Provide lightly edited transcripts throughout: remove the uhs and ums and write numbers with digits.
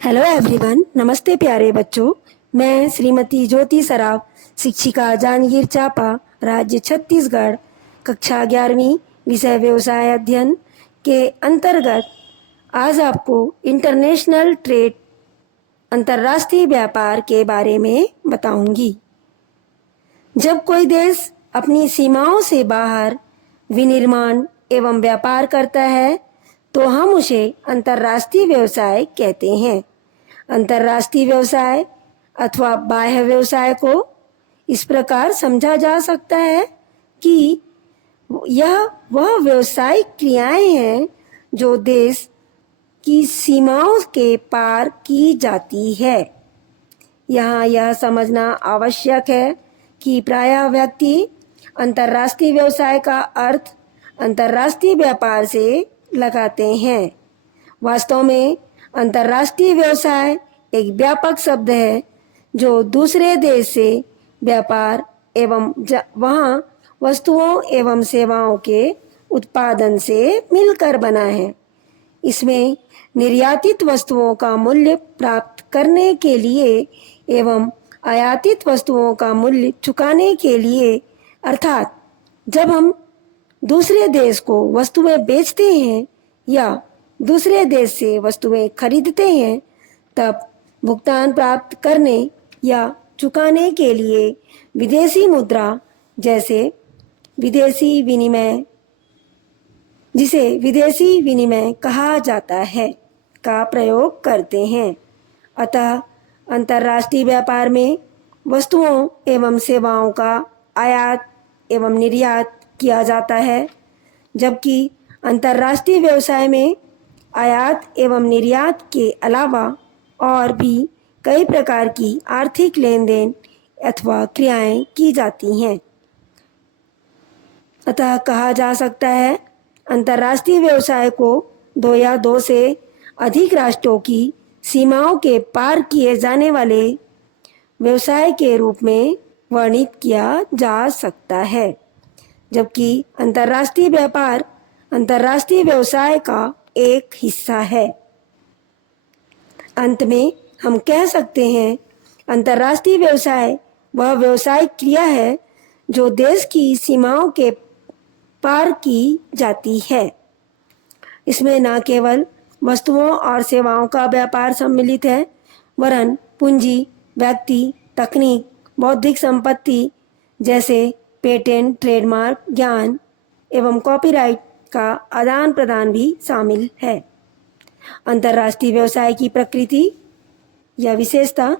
Hello everyone, नमस्ते प्यारे बच्चों। मैं श्रीमती ज्योति सराफ, शिक्षिका जांजगीर चांपा, राज्य छत्तीसगढ़, कक्षा 11वीं, विषय व्यवसाय अध्ययन के अंतर्गत आज आपको इंटरनेशनल ट्रेड, अंतर्राष्ट्रीय व्यापार के बारे में बताऊंगी। जब कोई देश अपनी सीमाओं से बाहर विनिर्माण एवं व्यापार करता है तो हम उसे अंतर्राष्ट्रीय व्यवसाय कहते हैं। अंतर्राष्ट्रीय व्यवसाय अथवा बाह्य व्यवसाय को इस प्रकार समझा जा सकता है कि यह वह व्यावसायिक क्रियाएं हैं जो देश की सीमाओं के पार की जाती है। यहाँ यह समझना आवश्यक है कि प्रायः व्यक्ति अंतर्राष्ट्रीय व्यवसाय का अर्थ अंतर्राष्ट्रीय व्यापार से लगाते हैं। वास्तव में अंतर्राष्ट्रीय व्यवसाय एक व्यापक शब्द है जो दूसरे देश से व्यापार एवं वहाँ वस्तुओं एवं सेवाओं के उत्पादन से मिलकर बना है। इसमें निर्यातित वस्तुओं का मूल्य प्राप्त करने के लिए एवं आयातित वस्तुओं का मूल्य चुकाने के लिए, अर्थात जब हम दूसरे देश को वस्तुएं बेचते हैं या दूसरे देश से वस्तुएं खरीदते हैं, तब भुगतान प्राप्त करने या चुकाने के लिए विदेशी मुद्रा, जैसे विदेशी विनिमय, जिसे विदेशी विनिमय कहा जाता है, का प्रयोग करते हैं। अतः अंतर्राष्ट्रीय व्यापार में वस्तुओं एवं सेवाओं का आयात एवं निर्यात किया जाता है, जबकि अंतर्राष्ट्रीय व्यवसाय में आयात एवं निर्यात के अलावा और भी कई प्रकार की आर्थिक लेन देन अथवा क्रियाएं की जाती हैं। अतः कहा जा सकता है अंतर्राष्ट्रीय व्यवसाय को दो या दो से अधिक राष्ट्रों की सीमाओं के पार किए जाने वाले व्यवसाय के रूप में वर्णित किया जा सकता है, जबकि अंतर्राष्ट्रीय व्यापार अंतर्राष्ट्रीय व्यवसाय का एक हिस्सा है। अंत में हम कह सकते हैं अंतर्राष्ट्रीय व्यवसाय वह व्यावसायिक क्रिया है जो देश की सीमाओं के पार की जाती है। इसमें न केवल वस्तुओं और सेवाओं का व्यापार सम्मिलित है, वरन पूंजी, व्यक्ति, तकनीक, बौद्धिक संपत्ति जैसे पेटेंट, ट्रेडमार्क, ज्ञान एवं कॉपीराइट का आदान प्रदान भी शामिल है। अंतर्राष्ट्रीय व्यवसाय की प्रकृति या विशेषता: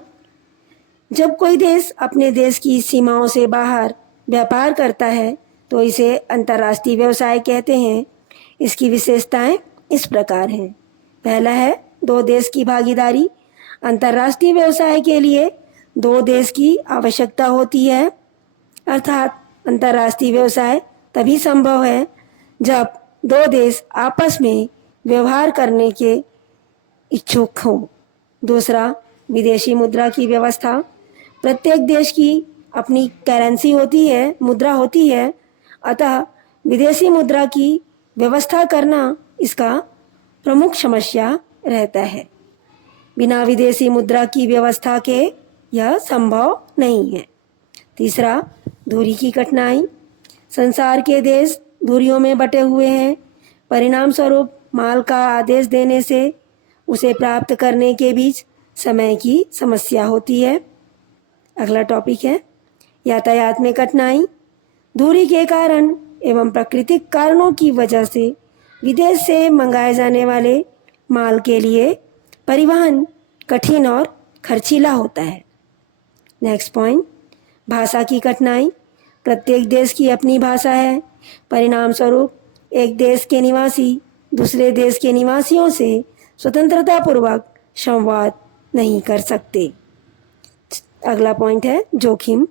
जब कोई देश अपने देश की सीमाओं से बाहर व्यापार करता है तो इसे अंतर्राष्ट्रीय व्यवसाय कहते हैं। इसकी विशेषताएं इस प्रकार हैं। पहला है दो देश की भागीदारी। अंतर्राष्ट्रीय व्यवसाय के लिए दो देश की आवश्यकता होती है, अर्थात अंतर्राष्ट्रीय व्यवसाय तभी संभव है जब दो देश आपस में व्यवहार करने के इच्छुक हों। दूसरा, विदेशी मुद्रा की व्यवस्था। प्रत्येक देश की अपनी करेंसी होती है, मुद्रा होती है, अतः विदेशी मुद्रा की व्यवस्था करना इसका प्रमुख समस्या रहता है। बिना विदेशी मुद्रा की व्यवस्था के यह संभव नहीं है। तीसरा, दूरी की कठिनाई। संसार के देश दूरियों में बटे हुए हैं, परिणाम स्वरूप माल का आदेश देने से उसे प्राप्त करने के बीच समय की समस्या होती है। अगला टॉपिक है यातायात में कठिनाई। दूरी के कारण एवं प्राकृतिक कारणों की वजह से विदेश से मंगाए जाने वाले माल के लिए परिवहन कठिन और खर्चीला होता है। नेक्स्ट पॉइंट, भाषा की कठिनाई। प्रत्येक देश की अपनी भाषा है, परिणाम स्वरूप एक देश के निवासी दूसरे देश के निवासियों से स्वतंत्रतापूर्वक संवाद नहीं कर सकते। अगला पॉइंट है जोखिम।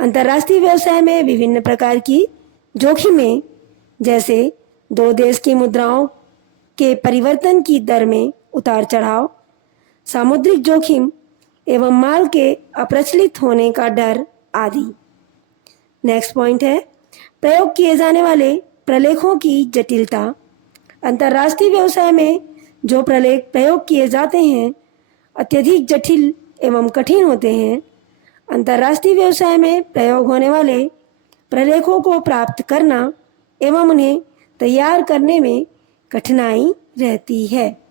अंतर्राष्ट्रीय व्यवसाय में विभिन्न प्रकार की जोखिमें, जैसे दो देश की मुद्राओं के परिवर्तन की दर में उतार चढ़ाव, सामुद्रिक जोखिम एवं माल के अप्रचलित होने का डर आदि। नेक्स्ट पॉइंट है प्रयोग किए जाने वाले प्रलेखों की जटिलता। अंतर्राष्ट्रीय व्यवसाय में जो प्रलेख प्रयोग किए जाते हैं अत्यधिक जटिल एवं कठिन होते हैं। अंतर्राष्ट्रीय व्यवसाय में प्रयोग होने वाले प्रलेखों को प्राप्त करना एवं उन्हें तैयार करने में कठिनाई रहती है।